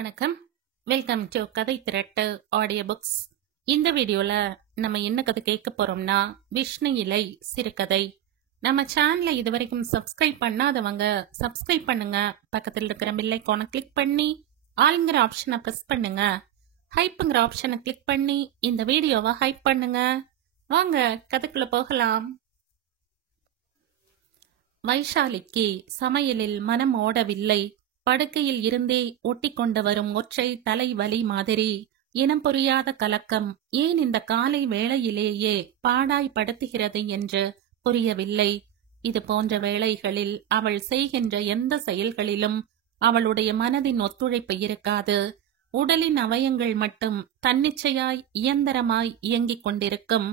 வணக்கம். Welcome to கதை திரட்டு audio books. இந்த வீடியோல நம்ம என்ன கதை கேட்க போறோம்னா, விஷ்ணு இலை சிறுகதை. நம்ம சேனலை இதுவரைக்கும் சப்ஸ்கிரைப் பண்ணாதவங்க சப்ஸ்கிரைப் பண்ணுங்க. பக்கத்தில் இருக்கிற பெல் ஐகானை கிளிக் பண்ணி ஆளுங்கிற ஆப்ஷனை பிரஸ் பண்ணுங்க. ஹைப்புங்கிற ஆப்ஷனை கிளிக் பண்ணி இந்த வீடியோவை ஹைப் பண்ணுங்க. வாங்க கதைக்குள்ள போகலாம். வைஷாலிக்கு சமையலில் மனம் ஓடவில்லை. படுக்கையில் இருந்தே ஒட்டி கொண்டு வரும் ஒற்றை தலைவலி மாதிரி, இனம் புரியாத கலக்கம் ஏன் இந்த காலை வேளையிலேயே பாடாய் படுத்துகிறது என்று புரியவில்லை. இது போன்ற வேளைகளில் அவள் செய்கின்ற எந்த செயல்களிலும் அவளுடைய மனதின் ஒத்துழைப்பு இருக்காது. உடலின் அவயங்கள் மட்டும் தன்னிச்சையாய் இயந்திரமாய் இயங்கிக் கொண்டிருக்கும்.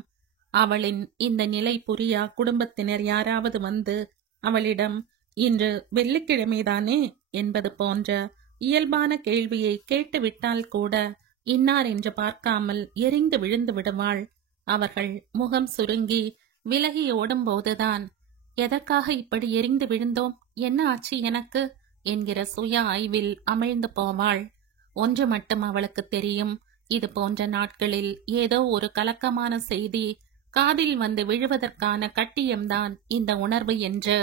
அவளின் இந்த நிலை புரியா குடும்பத்தினர் யாராவது வந்து அவளிடம் இன்று வெள்ளிக்கிழமைதானே என்பது போன்ற இயல்பான கேள்வியை கேட்டுவிட்டால் கூட இன்னார் என்று பார்க்காமல் எரிந்து விழுந்து விடுவாள். அவர்கள் முகம் சுருங்கி விலகி ஓடும்போதுதான் எதற்காக இப்படி எரிந்து விழுந்தோம், என்ன ஆச்சு எனக்கு என்கிற சுய ஆய்வில் அமிழ்ந்து போவாள். ஒன்று மட்டும் அவளுக்கு தெரியும், இது போன்ற நாட்களில் ஏதோ ஒரு கலக்கமான செய்தி காதில் வந்து விழுவதற்கான கட்டியம்தான் இந்த உணர்வு என்று.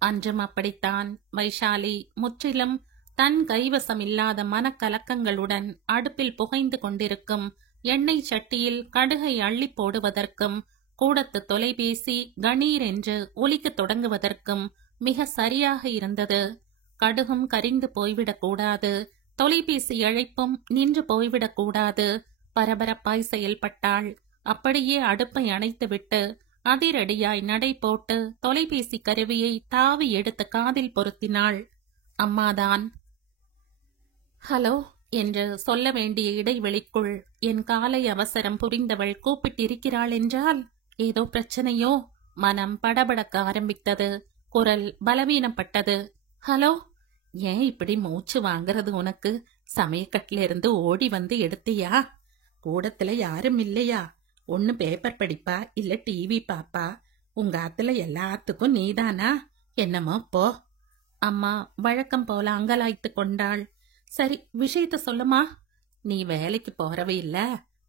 அன்றும் அப்படித்தான். வைஷாலி முற்றிலும் தன் கைவசமில்லாத மனக்கலக்கங்களுடன் அடுப்பில் புகைந்து கொண்டிருக்கும் எண்ணெய் சட்டியில் கடுகை அள்ளி போடுவதற்கும், கூடத்து தொலைபேசி கணீர் என்று ஒலிக்கத் தொடங்குவதற்கும் மிக சரியாக இருந்தது. கடுகும் கரிந்து போய்விடக்கூடாது, தொலைபேசி அழைப்பும் நின்று போய்விடக்கூடாது. பரபரப்பாய் செயல்பட்டாள். அப்படியே அடுப்பை அணைத்துவிட்டு அதிரடியாய் நடை போட்டு தொலைபேசி கருவியை தாவி எடுத்து காதில் பொருத்தினாள். அம்மாதான். ஹலோ என்று சொல்ல வேண்டிய இடைவெளிக்குள் என் காலை அவசரம் புரிந்தவள் கூப்பிட்டிருக்கிறாள் என்றால் ஏதோ பிரச்சனையோ? மனம் படபடக்க ஆரம்பித்தது. குரல் பலவீனப்பட்டது. ஹலோ, ஏன் இப்படி மூச்சு வாங்குறது உனக்கு? சமயக்கட்டில இருந்து ஓடி வந்து எடுத்தியா? கூடத்துல யாரும் இல்லையா? ஒன்னு பேப்பர் படிப்பா இல்ல டிவி பாப்பா? உங்க ஆத்துல எல்லாத்துக்கும் நீதானா? என்னமோ போ. அம்மா வழக்கம் போல அங்கலாய்த்து கொண்டாள். சரி, விஷயத்த சொல்லுமா. நீ வேலைக்கு போறவே இல்ல,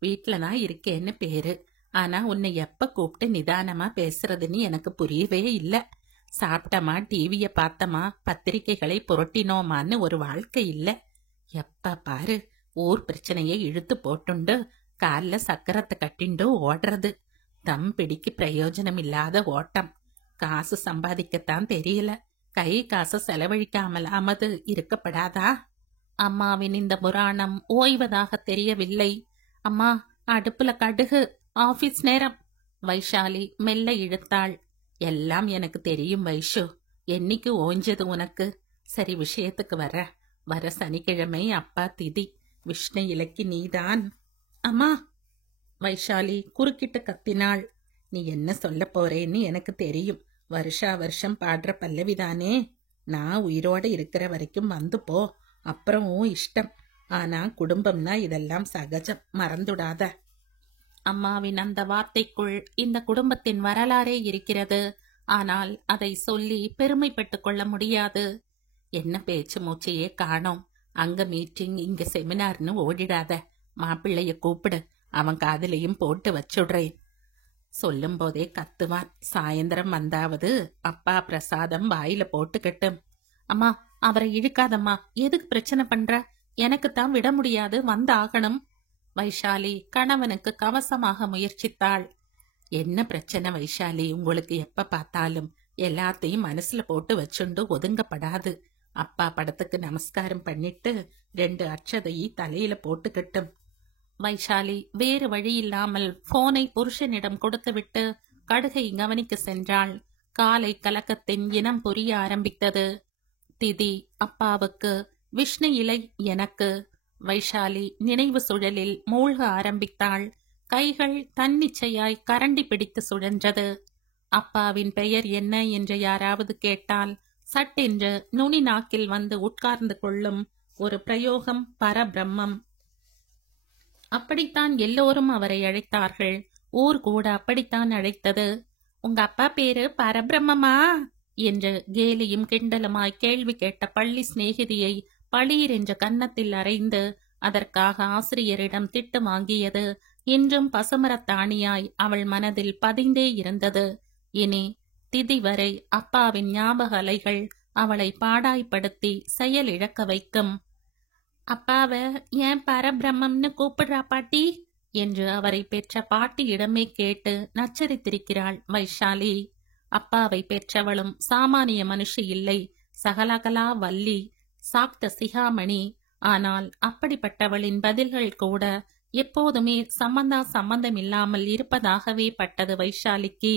வீட்டுலதான் இருக்கேன்னு பேரு. ஆனா உன்னை எப்ப கூப்பிட்டு நிதானமா பேசுறதுன்னு எனக்கு புரியவே இல்ல. சாப்பிட்டமா, டிவிய பார்த்தமா, பத்திரிகைகளை புரட்டினோமான்னு ஒரு வாழ்க்கை இல்ல. எப்ப பாரு ஊர் பிரச்சனையை இழுத்து போட்டுண்டு கால்ல சக்கரத்தை கட்டிண்டு ஓடுறது. தம் பிடிக்கு பிரயோஜனம் இல்லாத ஓட்டம். காசு சம்பாதிக்கத்தான் தெரியல, கை காசு செலவழிக்காமலாமது இருக்கப்படாதா? அம்மாவின் இந்த புராணம் ஓய்வதாக தெரியவில்லை. அம்மா, அடுப்புல கடுகு, ஆபீஸ் நேரம். வைஷாலி மெல்ல இழுத்தாள். எல்லாம் எனக்கு தெரியும் வைஷு, என்னைக்கு ஓஞ்சது உனக்கு? சரி, விஷயத்துக்கு வர சனிக்கிழமை அப்பா திதி. விஷ்ணு இலைக்கு நீதான். அம்மா, வைஷாலி குறுக்கிட்டு கத்தினாள். நீ என்ன சொல்ல போறேன்னு எனக்கு தெரியும். வருஷா வருஷம் பாடுற பல்லவிதானே. நான் உயிரோட இருக்கிற வரைக்கும் வந்து போ, அப்புறம் இஷ்டம். ஆனா குடும்பம்னா இதெல்லாம் சகஜம், மறந்துடாத. அம்மாவின் அந்த வார்த்தைக்குள் இந்த குடும்பத்தின் வரலாறே இருக்கிறது. ஆனால் அதை சொல்லி பெருமைப்பட்டு கொள்ள முடியாது. என்ன பேச்சு மூச்சையே காணோம். அங்க மீட்டிங், இங்க செமினார்னு ஓடிடாத. மாப்பிள்ளைய கூப்பிடு, அவன் காதலையும் போட்டு வச்சுடுறேன். சொல்லும் போதே கத்துவான். சாயந்தரம் வந்தாவது அப்பா பிரசாதம் வாயில போட்டுக்கட்டும். அம்மா, அவரை இழுக்காதம்மா. எதுக்கு பிரச்சனை பண்ற? எனக்குத்தான் விட முடியாது, வந்து ஆகணும். வைஷாலி கணவனுக்கு கவசமாக முயற்சித்தாள். என்ன பிரச்சனை வைஷாலி உங்களுக்கு? எப்ப பார்த்தாலும் எல்லாத்தையும் மனசுல போட்டு வச்சுண்டு ஒதுங்கப்படாது. அப்பா படத்துக்கு நமஸ்காரம் பண்ணிட்டு 2 அட்சதையை தலையில போட்டுக்கட்டும். வைஷாலி வேறு வழியில்லாமல் போனை புருஷனிடம் கொடுத்துவிட்டு கடுகை கவனிக்க சென்றாள். காலை கலக்கத்தின் இனம் புரிய ஆரம்பித்தது. திதி அப்பாவுக்கு, விஷ்ணு இலை எனக்கு. வைஷாலி நினைவு சுழலில் மூழ்க ஆரம்பித்தாள். கைகள் தன்னிச்சையாய் கரண்டி பிடித்து சுழன்றது. அப்பாவின் பெயர் என்ன என்று யாராவது கேட்டால் சட்டென்று நுனி நாக்கில் வந்து உட்கார்ந்து கொள்ளும் ஒரு பிரயோகம் பரபிரம்மம். அப்படித்தான் எல்லோரும் அவரை அழைத்தார்கள். ஊர் கூட அப்படித்தான் அழைத்தது. உங்க அப்பா பேரு பரபிரம்மமா என்று கேலியும் கிண்டலுமாய் கேள்வி கேட்ட பள்ளி சிநேகிதியை பளீர் என்ற கன்னத்தில் அறைந்து அதற்காக ஆசிரியரிடம் திட்டு வாங்கியது இன்றும் பசுமரத்தாணியாய் அவள் மனதில் பதிந்தே இருந்தது. இனி திதி வரை அப்பாவின் ஞாபக அலைகள் அவளை பாடாய்ப்படுத்தி செயலிழக்க வைக்கும். அப்பாவ ஏன் பரபிரம்மம்னு கூப்பிடுறா பாட்டி என்று அவரை பெற்ற பாட்டியிடமே கேட்டு நச்சரித்திருக்கிறாள் வைஷாலி. அப்பாவை பெற்றவளும் சாமானிய மனுஷி இல்லை, சகலகலா வள்ளி, சாக்த சிகாமணி. ஆனால் அப்படிப்பட்டவளின் பதில்கள் கூட எப்போதுமே சம்பந்தமில்லாமல் இருப்பதாகவே பட்டது வைஷாலிக்கு.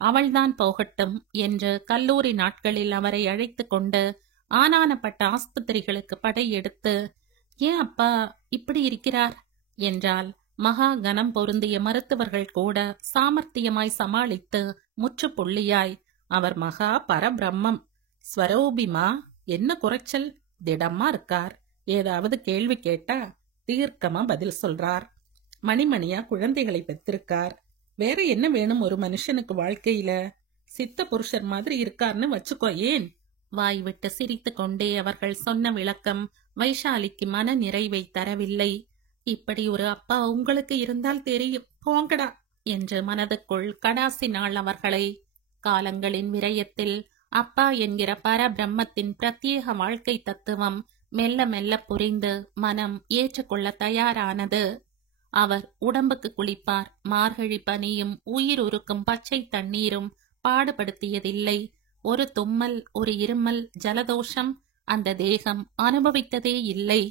அவள்தான் போகட்டும் என்று கல்லூரி நாட்களில் அவரை அழைத்து கொண்டு ஆனானப்பட்ட ஆஸ்பத்திரிகளுக்கு படையெடுத்து, ஏன் அப்பா இப்படி இருக்கிறார் என்றால் மகா கனம் பொருந்திய மருத்துவர்கள் கூட சாமர்த்தியமாய் சமாளித்து முற்றுப்புள்ளியாய், அவர் மகா பரபிரம்மம், ஸ்வரூபிமா, என்ன குறைச்சல், திடமா இருக்கார், ஏதாவது கேள்வி கேட்டா தீர்க்கமா பதில் சொல்றார், மணிமணியா குழந்தைகளை பெற்றிருக்கார், வேற என்ன வேணும் ஒரு மனுஷனுக்கு வாழ்க்கையில, சித்த புருஷர் மாதிரி இருக்கார்னு வச்சுக்கோ. ஏன்? வாய் விட்டு சிரித்து கொண்டே அவர்கள் சொன்ன விளக்கம் வைஷாலிக்கு மன நிறைவை தரவில்லை. இப்படி ஒரு அப்பா உங்களுக்கு இருந்தால் தெரியும், போங்கடா என்று மனதுக்குள் கடாசினாள் அவர்களை. காலங்களின் விரயத்தில் அப்பா என்கிற பரபிரம்மத்தின் பிரத்யேக வாழ்க்கை தத்துவம் மெல்ல மெல்ல புரிந்து மனம் ஏற்றுக்கொள்ள தயாரானது. அவர் உடம்புக்கு குளிப்பார். மார்கழி பனியும் உயிர் உருக்கும் பச்சை தண்ணீரும் பாடுபடுத்தியதில்லை. ஒரு தும்மல், ஒரு இருமல், ஜலதோஷம் அந்த தேகம் அனுபவித்ததே இல்லை.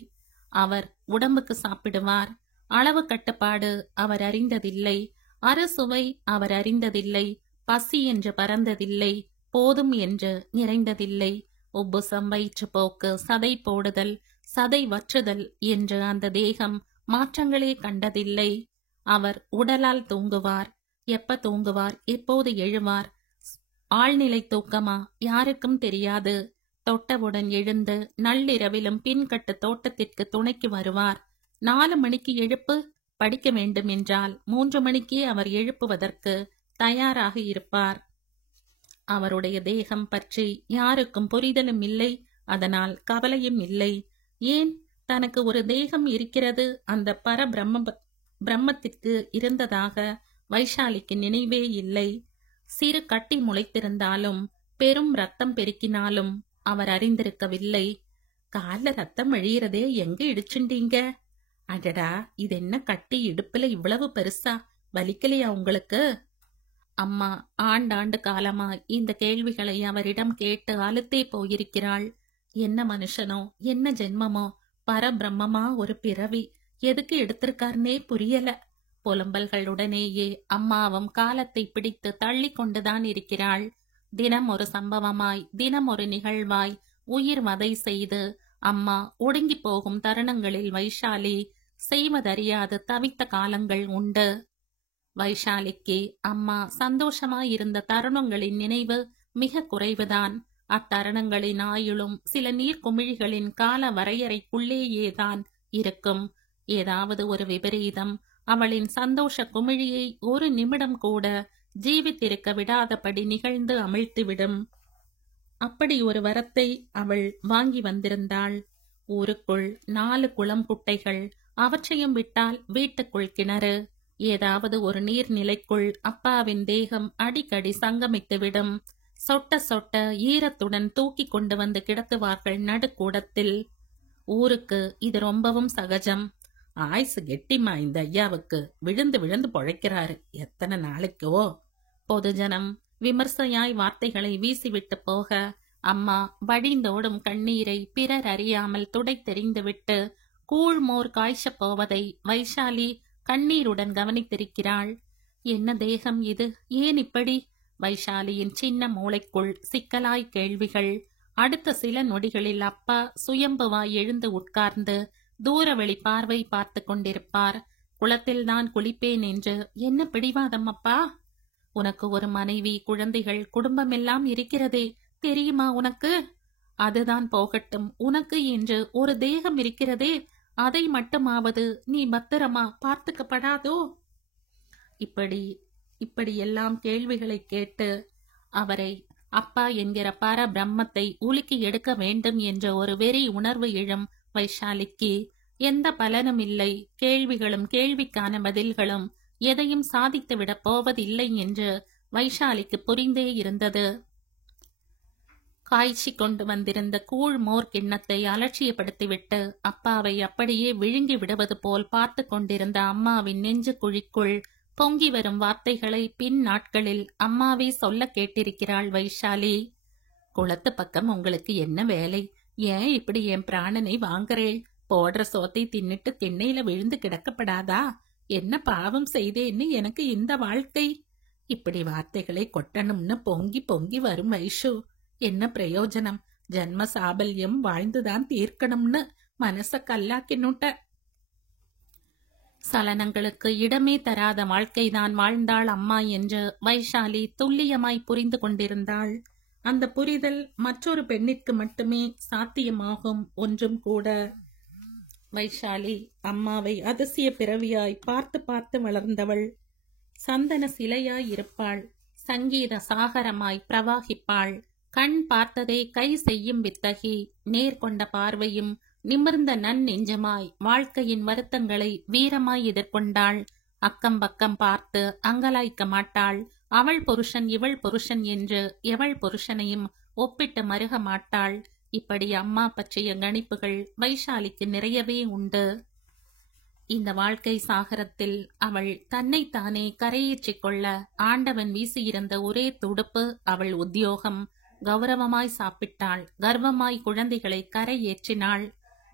அவர் உடம்புக்கு சாப்பிடுவார். அளவு கட்டுப்பாடு அவர் அறிந்ததில்லை. அறுசுவை அவர் அறிந்ததில்லை. பசி என்று பறந்ததில்லை. போதும் என்று நிறைந்ததில்லை. உப்புசம், வயிற்றுப்போக்கு, சதை போடுதல், சதை வற்றுதல் என்று அந்த தேகம் மாற்றங்களே கண்டதில்லை. அவர் உடலால் தூங்குவார். எப்ப தூங்குவார், எப்போது எழுவார், ஆழ்நிலை தூக்கமா யாருக்கும் தெரியாது. தொட்டவுடன் எழுந்து நள்ளிரவிலும் பின்கட்டு தோட்டத்திற்கு துணைக்கு வருவார். 4 மணிக்கு எழுப்பு, படிக்க வேண்டும் என்றால் 3 மணிக்கே அவர் எழுப்புவதற்கு தயாராக இருப்பார். அவருடைய தேகம் பற்றி யாருக்கும் புரிதலும் இல்லை, அதனால் கவலையும் இல்லை. ஏன், தனக்கு ஒரு தேகம் இருக்கிறது, அந்த பிரம்மத்திற்கு இருந்ததாக வைஷாலிக்கு நினைவே இல்லை. சிறு கட்டி முளைத்திருந்தாலும் பெரும் ரத்தம் பெருக்கினாலும் அவர் அறிந்திருக்கவில்லை. கால ரத்தம் வழியறதே, எங்க இடிச்சுண்டீங்க? அடடா, இது என்ன கட்டி, இடுப்புல இவ்வளவு பெருசா, வலிக்கலையா உங்களுக்கு? அம்மா ஆண்டாண்டு காலமாய் இந்த கேள்விகளை அவரிடம் கேட்டு அலுத்தே போயிருக்கிறாள். என்ன மனுஷனோ, என்ன ஜென்மமோ, பரபிரம்மமா ஒரு பிறவி, எதுக்கு எடுத்திருக்காருன்னே புரியல. புலம்பல்களுடனேயே அம்மாவும் காலத்தை பிடித்து தள்ளி கொண்டுதான் இருக்கிறாள். தினம் ஒரு சம்பவமாய், தினம் ஒரு நிகழ்வாய் உயிர் வதை செய்து அம்மா ஒடுங்கி போகும் தருணங்களில் வைஷாலி செய்வதறியாது தவித்த காலங்கள் உண்டு. வைஷாலிக்கு அம்மா சந்தோஷமாயிருந்த தருணங்களின் நினைவு மிக குறைவுதான். அத்தருணங்களின் ஆயுளும் சில நீர்க்குமிழிகளின் கால வரையறைக்குள்ளேயேதான் இருக்கும். ஏதாவது ஒரு விபரீதம் அவளின் சந்தோஷ குமிழியை ஒரு நிமிடம் கூட ஜீவித்திருக்க விடாதபடி நிகழ்ந்து அமிழ்த்திவிடும். அப்படி ஒரு வரத்தை அவள் வாங்கி வந்திருந்தாள். ஊருக்குள் 4 குளம் குட்டைகள், அவற்றையும் விட்டால் வீட்டுக்குள் கிணறு. ஏதாவது ஒரு நீர்நிலைக்குள் அப்பாவின் தேகம் அடிக்கடி சங்கமித்துவிடும். சொட்ட சொட்ட ஈரத்துடன் தூக்கி கொண்டு வந்து கிடத்துவார்கள் நடுக்கூடத்தில். ஊருக்கு இது ரொம்பவும் சகஜம். ஆயுசு கெட்டிமா இந்த ஐயாவுக்கு, விழுந்து விழுந்து பொழைக்கிறாரு, எத்தனை நாளைக்கோ. பொதுஜனம் விமர்சையாய் வார்த்தைகளை வீசிவிட்டு போக அம்மா வழிந்தோடும் கண்ணீரை பிறர் அறியாமல் துடைத்தெறிந்துவிட்டு கூழ்மோர் காய்ச்சப் போவதை வைஷாலி கண்ணீருடன் கவனித்திருக்கிறாள். என்ன தேகம் இது, ஏன் இப்படி? வைஷாலியின் சின்ன மூளைக்குள் சிக்கலாய் கேள்விகள். அடுத்த சில நொடிகளில் அப்பா சுயம்புவாய் எழுந்து உட்கார்ந்து தூரவெளி பார்வை பார்த்து கொண்டிருப்பார். குளத்தில்தான் குளிப்பேன் என்று என்ன பிடிவாதம் அப்பா? உனக்கு ஒரு மனைவி, குழந்தைகள், குடும்பமெல்லாம் இருக்கிறதே, தெரியுமா உனக்கு? அதுதான் போகட்டும், உனக்கு என்று ஒரு தேகம் இருக்கிறதே, அதை மட்டுமாவது நீ பத்திரமா பார்த்துக்கப்படாதோ? இப்படி எல்லாம் கேள்விகளை கேட்டு அவரை அப்பா என்கிற பரபிரம்மத்தை உலுக்கி எடுக்க வேண்டும் என்ற ஒரு வெறி உணர்வு எழும் வைஷாலிக்கு. எந்த பலனும் இல்லை, கேள்விகளும் கேள்விக்கான பதில்களும் எதையும் சாதித்துவிடப் போவதில்லை என்று வைஷாலிக்கு புரிந்தே இருந்தது. காய்ச்சி கொண்டு வந்திருந்த கூழ் மோர் கிண்ணத்தை அலட்சியப்படுத்திவிட்டு அப்பாவை அப்படியே விழுங்கி விடுவது போல் பார்த்து கொண்டிருந்த அம்மாவின் நெஞ்சு குழிக்குள் பொங்கி வரும் வார்த்தைகளை பின் நாட்களில் அம்மாவே சொல்ல கேட்டிருக்கிறாள் வைஷாலி. குளத்து பக்கம் உங்களுக்கு என்ன வேலை? ஏன் இப்படி என் பிராணனை வாங்குறேள்? போடுற சோத்தை தின்னுட்டு திண்ணையில விழுந்து கிடக்கப்படாதா? என்ன பாவம் செய்தேன்னு எனக்கு இந்த வாழ்க்கை? இப்படி வார்த்தைகளை கொட்டணும்னு பொங்கி பொங்கி வரும் வைஷு. என்ன பிரயோஜனம்? ஜன்ம சாபல்யம் வாழ்ந்துதான் தீர்க்கணும்னு மனச கல்லாக்கினுட்ட. சலனங்களுக்கு இடமே தராத வாழ்க்கைதான் வாழ்ந்தாள் அம்மா என்று வைஷாலி துல்லியமாய் புரிந்து கொண்டிருந்தாள். அந்த புரிதல் மற்றொரு பெண்ணிற்கு மட்டுமே சாத்தியமாகும் ஒன்றும் கூட. வைஷாலி அம்மாவை அதிசய பிறவியாய் பார்த்து பார்த்து வளர்ந்தவள். சந்தன சிலையாய் இருப்பாள், சங்கீத சாகரமாய் பிரவாகிப்பாள். கண் பார்த்ததே கை செய்யும் வித்தகி, நேர்கொண்ட பார்வையும் நிமிர்ந்த நன்னெஞ்சமாய் வாழ்க்கையின் வருத்தங்களை வீரமாய் எதிர்கொண்டாள். அக்கம் பக்கம் பார்த்து அங்கலாய்க்க மாட்டாள். அவள் புருஷன் இவள் புருஷன் என்று எவள் புருஷனையும் ஒப்பிட்டு மருக மாட்டாள். இப்படி அம்மா பற்றிய கணிப்புகள் வைஷாலிக்கு நிறையவே உண்டு. இந்த வாழ்க்கை சாகரத்தில் அவள் தன்னைத்தானே கரையேற்றிக் கொள்ள ஆண்டவன் வீசியிருந்த ஒரே துடுப்பு அவள் உத்தியோகம். கௌரவமாய் சாப்பிட்டாள், கர்வமாய் குழந்தைகளை கரையேற்றினாள்.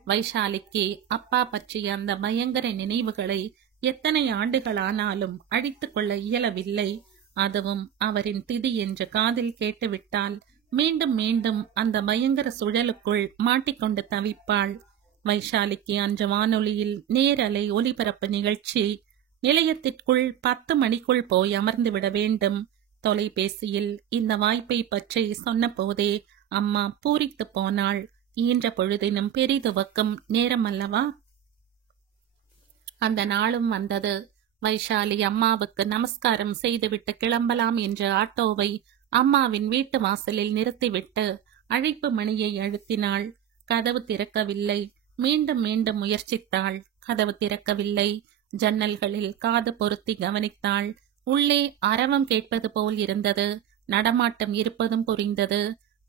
வைஷாலிக்கு அப்பா பற்றிய அந்த பயங்கர நினைவுகளை எத்தனை ஆண்டுகளானாலும் அழித்து கொள்ள இயலவில்லை. அதுவும் அவரின் திதி என்று காதில் கேட்டுவிட்டால் மீண்டும் மீண்டும் அந்த பயங்கர சுழலுக்குள் மாட்டிக்கொண்டு தவிப்பாள். வைஷாலிக்கு அன்று வானொலியில் நேரலை ஒலிபரப்பு நிகழ்ச்சி. நிலையத்திற்குள் 10 மணிக்குள் போய் அமர்ந்து விட வேண்டும். தொலைபேசியில் இந்த வாய்ப்பை பற்றி சொன்ன போதே அம்மா பூரித்து போனாள். ஈன்ற பொழுதினும் பெரிதுவக்கும் நேரம் அல்லவா? அந்த நாளும் வந்தது. வைஷாலி அம்மாவுக்கு நமஸ்காரம் செய்துவிட்டு கிளம்பலாம் என்ற ஆட்டோவை அம்மாவின் வீட்டு வாசலில் நிறுத்திவிட்டு அழைப்பு மணியை அழுத்தினாள். கதவு திறக்கவில்லை. மீண்டும் மீண்டும் முயற்சித்தாள். கதவு திறக்கவில்லை. ஜன்னல்களில் காது பொருத்தி கவனித்தாள். உள்ளே அரவம் கேட்பது போல் இருந்தது. நடமாட்டம் இருப்பதும் புரிந்தது.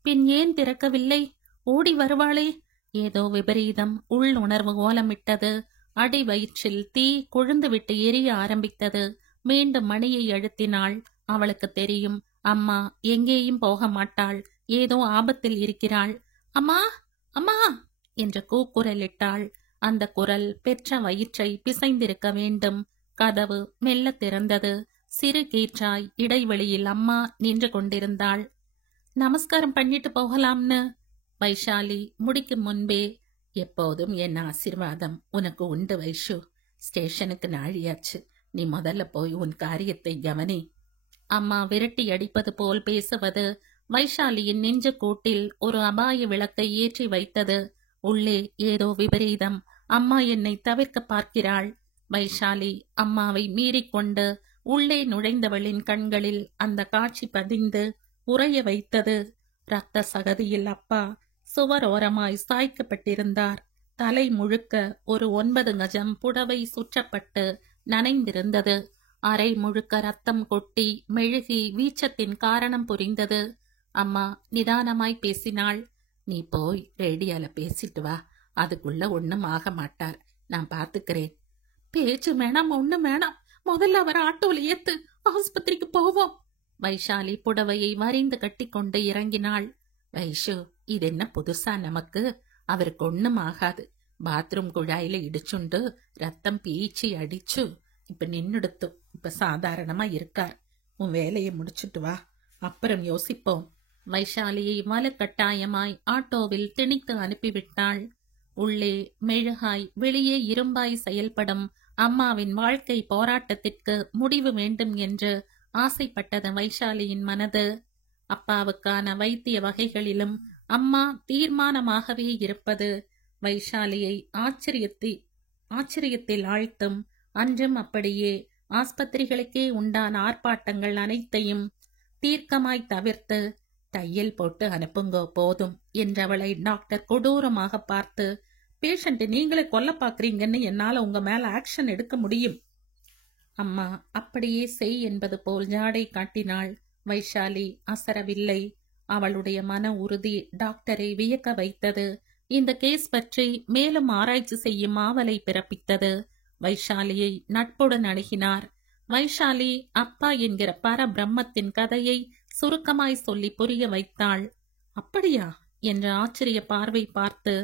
பின் ஏன் திறக்கவில்லை? ஓடி வருவாளே. ஏதோ விபரீதம் உள் உணர்வு ஓலமிட்டது. அடி வயிற்றில் தீ கொழுந்துவிட்டு எரிய ஆரம்பித்தது. மீண்டும் மணியை அழுத்தினாள். அவளுக்கு தெரியும், அம்மா எங்கேயும் போக மாட்டாள். ஏதோ ஆபத்தில் இருக்கிறாள். அம்மா அம்மா என்ற கூக்குரலிட்டாள். அந்த குரல் பெற்ற வயிற்றை பிசைந்திருக்க வேண்டும். கதவு மெல்ல திறந்தது. சிறு கீற்றாய் இடைவெளியில் அம்மா நின்று கொண்டிருந்தாள். நமஸ்காரம் பண்ணிட்டு போகலாம்னு வைஷாலி முடிக்கும் முன்பே, எப்போதும் என் ஆசீர்வாதம் உனக்கு உண்டு வைஷு. ஸ்டேஷனுக்கு நாழியாச்சு. நீ முதல்ல போய் உன் காரியத்தை கவனி. அம்மா விரட்டி அடிப்பது போல் பேசுவது வைஷாலியின் நெஞ்சு கூட்டில் ஒரு அபாய விளக்கை ஏற்றி வைத்தது. உள்ளே ஏதோ விபரீதம். அம்மா என்னை தவிர்க்க பார்க்கிறாள். வைஷாலி அம்மாவை மீறிக்கொண்டு உள்ளே நுழைந்தவளின் கண்களில் அந்த காட்சி பதிந்து உறைய வைத்தது. இரத்த சகதியில் அப்பா சுவரோரமாய் சாய்க்கப்பட்டிருந்தார். தலை முழுக்க ஒரு 9 கஜம் புடவை சுற்றப்பட்டு நனைந்திருந்தது. அரை முழுக்க ரத்தம் கொட்டி மெழுகி வீச்சத்தின் காரணம் புரிந்தது. அம்மா நிதானமாய் பேசினாள். நீ போய் ரேடியோல பேசிட்டு வா. அதுக்குள்ள ஒண்ணும் ஆக மாட்டார். நான் பாத்துக்கிறேன். பேச்சு வேணாம், ஒண்ணு வேணாம். முதல்ல அவர் ஆட்டோல ஏத்து, ஆஸ்பத்திரிக்கு போவோம். வைஷாலி புடவையை வரிந்து கட்டிக்கொண்டு இறங்கினாள். வைஷு, இது என்ன புதுசா நமக்கு? அவருக்கு ஒண்ணும் ஆகாது. பாத்ரூம் குழாயில இடிச்சுண்டு ரத்தம் பீச்சி அடிச்சு இப்ப நின்னுடுத்து. இப்ப சாதாரணமா இருக்கார். உன் வேலையை முடிச்சுட்டு வா, அப்புறம் யோசிப்போம். வைஷாலியை வலுக்கட்டாயமாய் ஆட்டோவில் திணித்து அனுப்பிவிட்டாள். உள்ளே மெழுகாய் வெளியே இரும்பாய் செயல்படும் அம்மாவின் வாழ்க்கை போராட்டத்திற்கு முடிவு வேண்டும் என்று ஆசைப்பட்டது வைஷாலியின் மனது. அப்பாவுக்கான வைத்திய வகைகளிலும் அம்மா தீர்மானமாகவே இருப்பது வைஷாலியை ஆச்சரியத்தில் ஆழ்த்தும். அன்றும் அப்படியே ஆஸ்பத்திரிகளுக்கே உண்டான ஆர்ப்பாட்டங்கள் அனைத்தையும் தீர்க்கமாய் தவிர்த்து தையல் போட்டு அனுப்புங்கோ போதும் என்றவளை டாக்டர் கொடூரமாக பார்த்து, பேஷண்ட் நீங்களே கொல்ல பாக்குறீங்கன்னு என்னால உங்க மேல ஆக்ஷன் எடுக்க முடியும். அம்மா அப்படியே செய் என்பது போல் ஜாடை காட்டினாள். வைஷாலி அசரவில்லை. அவளுடைய மன உறுதி டாக்டரை வியக்க வைத்தது. இந்த கேஸ் பற்றி மேலும் ஆராய்ச்சி செய்யும் ஆவலை பிறப்பித்தது. வைஷாலியை நட்புடன் அணுகினார். வைஷாலி அப்பா என்கிற பரபிரம்மத்தின் கதையை சுருக்கமாய் சொல்லி புரிய வைத்தாள். அப்படியா என்ற ஆச்சரிய பார்வை பார்த்து,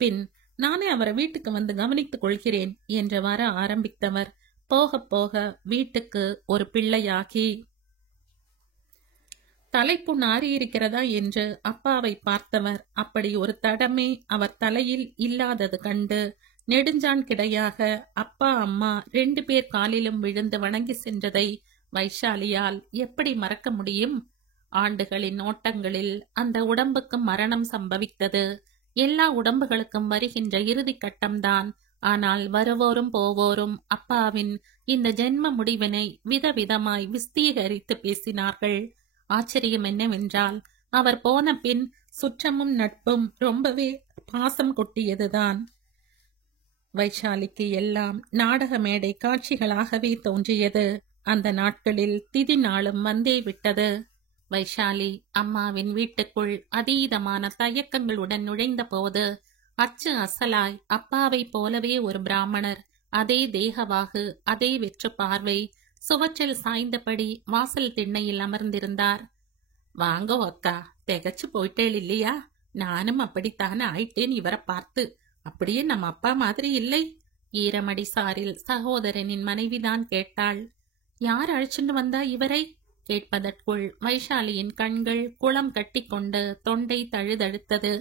பின் நானே அவரை வீட்டுக்கு வந்து கவனித்துக் கொள்கிறேன் என்று வர ஆரம்பித்தவர் போக போக வீட்டுக்கு ஒரு பிள்ளையாகி, தலைப்புண் ஆறியிருக்கிறதா என்று அப்பாவை பார்த்தவர் அப்படி ஒரு தடமே அவர் தலையில் இல்லாதது கண்டு நெடுஞ்சான் கிடையாக அப்பா அம்மா 2 பேர் காலிலும் விழுந்து வணங்கி சென்றதை வைஷாலியால் எப்படி மறக்க முடியும்? ஆண்டுகளின் ஓட்டங்களில் அந்த உடம்புக்கு மரணம் சம்பவித்தது. எல்லா உடம்புகளுக்கும் வருகின்ற இறுதி கட்டம்தான். ஆனால் வருவோரும் போவோரும் அப்பாவின் இந்த ஜென்ம முடிவினை விதவிதமாய் விஸ்தீகரித்து பேசினார்கள். ஆச்சரியம் என்னவென்றால், அவர் போன பின் சுற்றமும் நட்பும் ரொம்பவே பாசம் கொட்டியதுதான். வைஷாலிக்கு எல்லாம் நாடக மேடை காட்சிகளாகவே தோன்றியது. அந்த நாட்களில் திதி நாளும் வந்தே விட்டது. வைஷாலி அம்மாவின் வீட்டுக்குள் அதீதமான தயக்கங்களுடன் நுழைந்த போது, அச்சு அசலாய் அப்பாவை போலவே ஒரு பிராமணர், அதே தேகவாகு, அதே வெற்று பார்வை, சுவற்றில் சாய்ந்தபடி வாசல் திண்ணையில் அமர்ந்திருந்தார். வாங்கோ அக்கா, திகச்சு போயிட்டேள் இல்லையா? நானும் அப்படித்தானே ஆயிட்டேன் இவரை பார்த்து. அப்படியே நம்ம அப்பா மாதிரி இல்லை? ஈரமடி சாரில் சகோதரனின் மனைவிதான் கேட்டாள். யார் அழைச்சுண்டு வந்தா இவரை? கேட்பதற்குள் வைஷாலியின் கண்கள் குளம் கட்டிக்கொண்டு தொண்டை தழுதழுத்தது.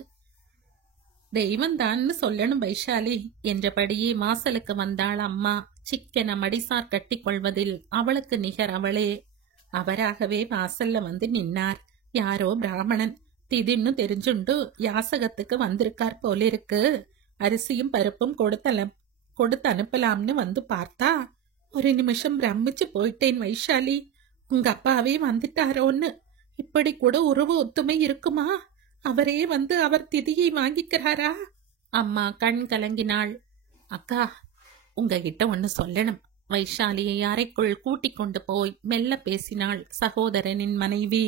தெய்வந்தான்னு சொல்லணும் வைஷாலி என்றபடியே வாசலுக்கு வந்தாள் அம்மா. சிக்கென மடிசார் கட்டிக்கொள்வதில் அவளுக்கு நிகர் அவளே. அவராகவே வாசல்ல வந்து நின்னார். யாரோ பிராமணன், திடீர்னு தெரிஞ்சுண்டு யாசகத்துக்கு வந்திருக்கார் போலிருக்கு. அரிசியும் பருப்பும் கொடுத்து அனுப்பலாம்னு வந்து பார்த்தா ஒரு நிமிஷம் பிரமிச்சு போயிட்டேன் வைஷாலி. உங்க அப்பாவே வந்துட்டாரோன்னு. இப்படி கூட உறவு ஒத்துமை இருக்குமா? அவரே வந்து அவர் திதியை வாங்கிக்கிறாரா? அம்மா கண் கலங்கினாள். அக்கா, உங்ககிட்ட ஒன்னு சொல்லணும். வைஷாலியை அறைக்குள் கூட்டிக் கொண்டு போய் மெல்ல பேசினாள் சகோதரனின் மனைவி.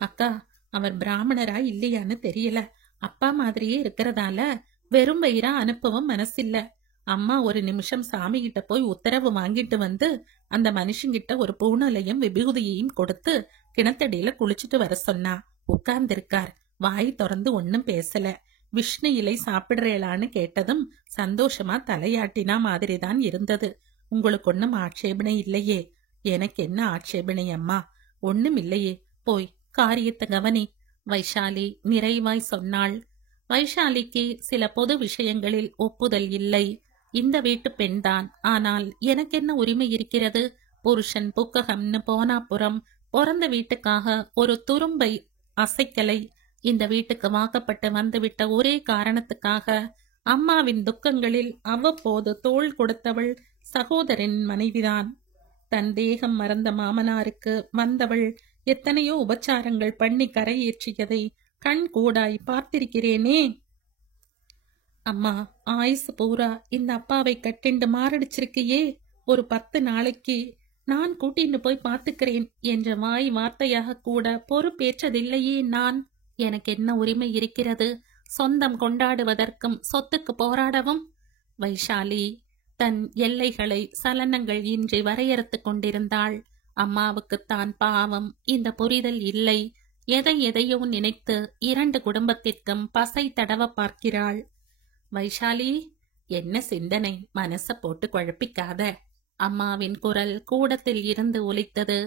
அக்கா, அவர் பிராமணரா இல்லையான்னு தெரியல. அப்பா மாதிரியே இருக்கிறதால வெறும் வயிறா அனுப்பவும் மனசில்ல. அம்மா ஒரு நிமிஷம் சாமி கிட்ட போய் உத்தரவு வாங்கிட்டு வந்து அந்த மனுஷங்கிட்ட ஒரு பூணலையும் விபூதியையும் கொடுத்து கிணத்தடியில குளிச்சுட்டு வர சொன்னா. உட்கார்ந்திருக்கார், வாய் திறந்து ஒன்னும் பேசல. விஷ்ணு இலை சாப்பிடுறேளான்னு கேட்டதும் சந்தோஷமா தலையாட்டினா மாதிரிதான் இருந்தது. உங்களுக்கு ஒன்னும் ஆட்சேபனை இல்லையே? எனக்கு என்ன ஆட்சேபனை அம்மா? ஒன்னும் இல்லையே, போய் காரியத்தை கவனி, வைஷாலி நிறைவாய் சொன்னாள். வைஷாலிக்கு சில பொது விஷயங்களில் ஒப்புதல் இல்லை. இந்த வீட்டு பெண்தான், ஆனால் எனக்கு என்ன உரிமை இருக்கிறது? புருஷன் புக்ககம்னு போனாப்புறம் பிறந்த வீட்டுக்காக ஒரு துரும்பை அசைக்கலை. இந்த வீட்டுக்கு வாக்கப்பட்டு வந்துவிட்ட ஒரே காரணத்துக்காக அம்மாவின் துக்கங்களில் அவ்வப்போது தோள் கொடுத்தவள் சகோதரன் மனைவிதான். தன் தேகம் மறந்த மாமனாருக்கு வந்தவள் எத்தனையோ உபச்சாரங்கள் பண்ணி கரையேற்றியதை கண் கூடாய் பார்த்திருக்கிறேனே. அம்மா, ஆயுசு பூரா இந்த அப்பாவை கட்டிண்டு மாரடிச்சிருக்கையே. ஒரு 10 நாளைக்கு நான் கூட்டின்னு போய் பார்த்துக்கிறேன் என்ற வாய் வார்த்தையாக கூட பொறுப்பேற்றதில்லையே நான். எனக்கு என்ன உரிமை இருக்கிறது சொந்தம் கொண்டாடுவதற்கும் சொத்துக்கு போராடவும்? வைஷாலி தன் எல்லைகளை சலனங்கள் இன்றி வரையறுத்து கொண்டிருந்தாள். அம்மாவுக்குத்தான் பாவம் இந்த புரிதல் இல்லை. எதையோ நினைத்து 2 குடும்பத்திற்கும் பசை தடவ பார்க்கிறாள். வைஷாலி, என்ன சிந்தனை? மனச போட்டு குழப்பிக்காத. அம்மாவின் குரல் கூடத்தில் இருந்து ஒலித்தது.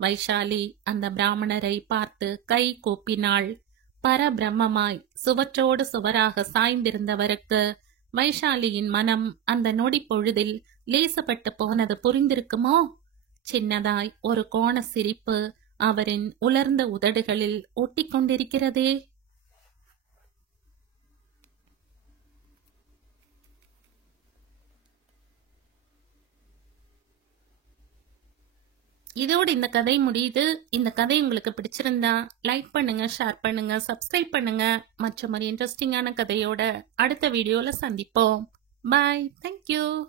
வைஷாலி அந்த பிராமணரை பார்த்து கை கூப்பினாள். பரபிரம்மமாய் சுவற்றோடு சுவராக சாய்ந்திருந்தவருக்கு வைஷாலியின் மனம் அந்த நொடி பொழுதில் லேசப்பட்டு போனது புரிந்திருக்குமோ? சின்னதாய் ஒரு கோண சிரிப்பு அவரின் உலர்ந்த உதடுகளில் ஒட்டி கொண்டிருக்கிறதே. இதோடு இந்த கதை முடியுது. இந்த கதை உங்களுக்கு பிடிச்சிருந்தா லைக் பண்ணுங்க, ஷேர் பண்ணுங்க, சப்ஸ்கிரைப் பண்ணுங்க. மற்ற மாதிரி இன்ட்ரெஸ்டிங்கான கதையோட அடுத்த வீடியோல சந்திப்போம். பாய். தேங்க்யூ.